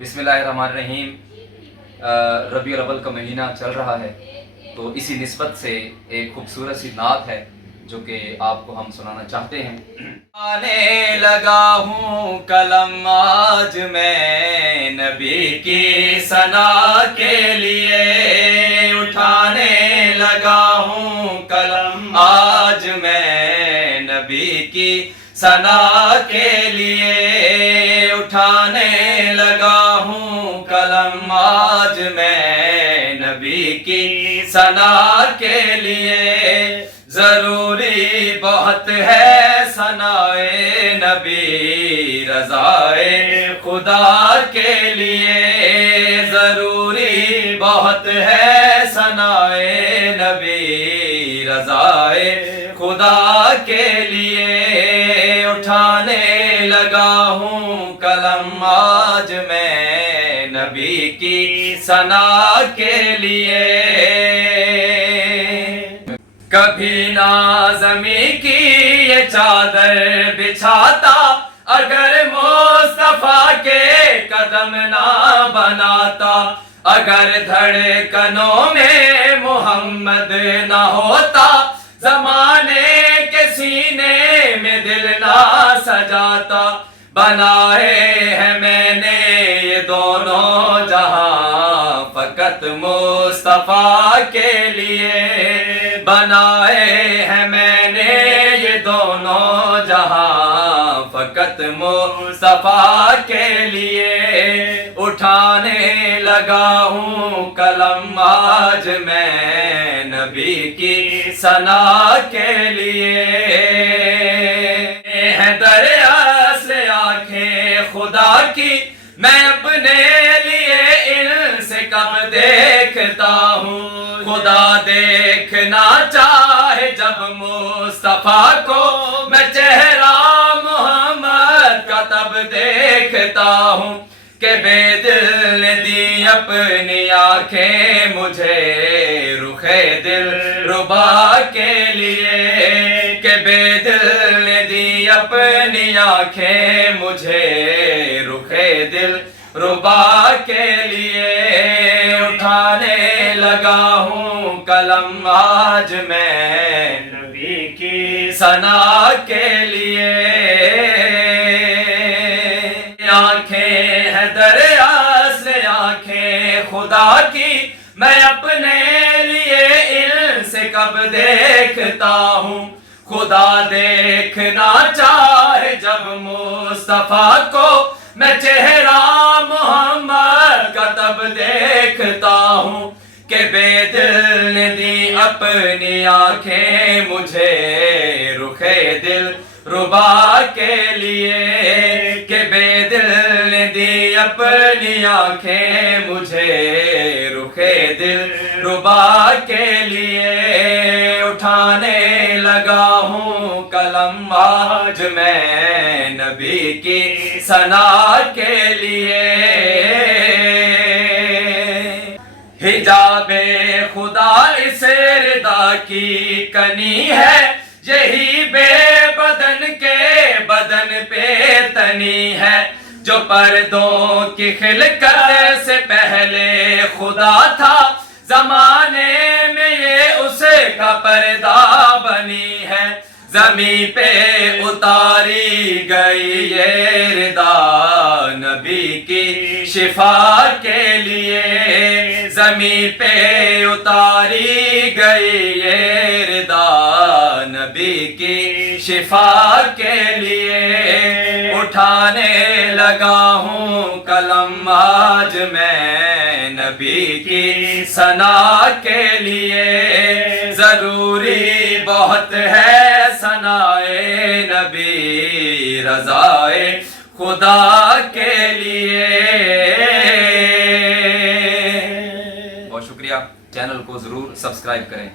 बिस्मिल्लाहिर्रहमानिर्रहीम। रबीउल अव्वल का महीना चल रहा है, तो इसी निस्बत से एक खूबसूरत सी नात है जो कि आपको हम सुनाना चाहते हैं। आने लगा हूँ कलम आज मैं नबी की सना के लिए, उठाने लगा हूँ कलम आज मैं नबी की सना के लिए, उठाने लगा हूँ कलम आज मैं नबी की सना के लिए। ज़रूरी बहुत है सनाए नबी रज़ाए खुदा के लिए, ज़रूरी बहुत है सनाए नबी रज़ाए खुदा के लिए। उठाने लगा हूँ कलम आज मैं नबी की सना के लिए। कभी ना ज़मी की ये चादर बिछाता अगर मुस्तफ़ा के कदम ना बनाता, अगर धड़कनों में मोहम्मद ना होता, ज़माने के सीने में दिल ना सजाता। बनाए हैं मैंने ये दोनों जहां फ़कत मुस्तफ़ा के लिए, बनाए हैं मैंने ये दोनों जहां फ़कत मुस्तफ़ा के लिए। उठाने लगा हूँ कलम आज मैं नबी की सना के लिए। है दरिया से आंखें खुदा की मैं अपने लिए इनसे कब देखता हूँ, खुदा देखना चाहे जब मुस्तफ़ा को मैं चेहरा मोहम्मद का तब देखता हूँ। कि बेदिल ने दी अपनी आंखें मुझे रुखे दिल रुबा के लिए, कि बेदिल ने दी अपनी आंखें मुझे रुखे दिल रुबा के लिए। उठाने लगा हूँ कलम आज मैं नबी की सना के लिए। आंखें हैं दरिया से आंखें खुदा की मैं अपने लिए इनसे कब देखता हूँ, खुदा देखना चाहे जब मुस्तफ़ा को मैं चेहरा मोहम्मद का तब देखता हूँ। कि बेदिल ने दी अपनी आंखें मुझे रुखे दिल रुबा के लिए, कि बेदिल ने दी अपनी आंखें मुझे रुखे दिल रुबा के लिए। उठाने लगा हूँ कलम आज मैं नबी की सना के लिए। हिजाबे खुदा इस रिदा की कनी है, यही बेबदन के बदन पे तनी है, जो पर्दों की खिलकत से पहले खुदा था, ज़माने में ये उसका पर्दा बनी है। ज़मीं पे उतारी गई ये रिदा नबी की शिफा के लिए, ज़मीं पे उतारी गई ये रिदा नबी की शिफा के लिए। उठाने लगा हूँ कलम आज मैं नबी की सना के लिए। ज़रूरी बहुत है सनाए नबी रज़ाए खुदा के लिए। बहुत शुक्रिया। चैनल को ज़रूर सब्सक्राइब करें।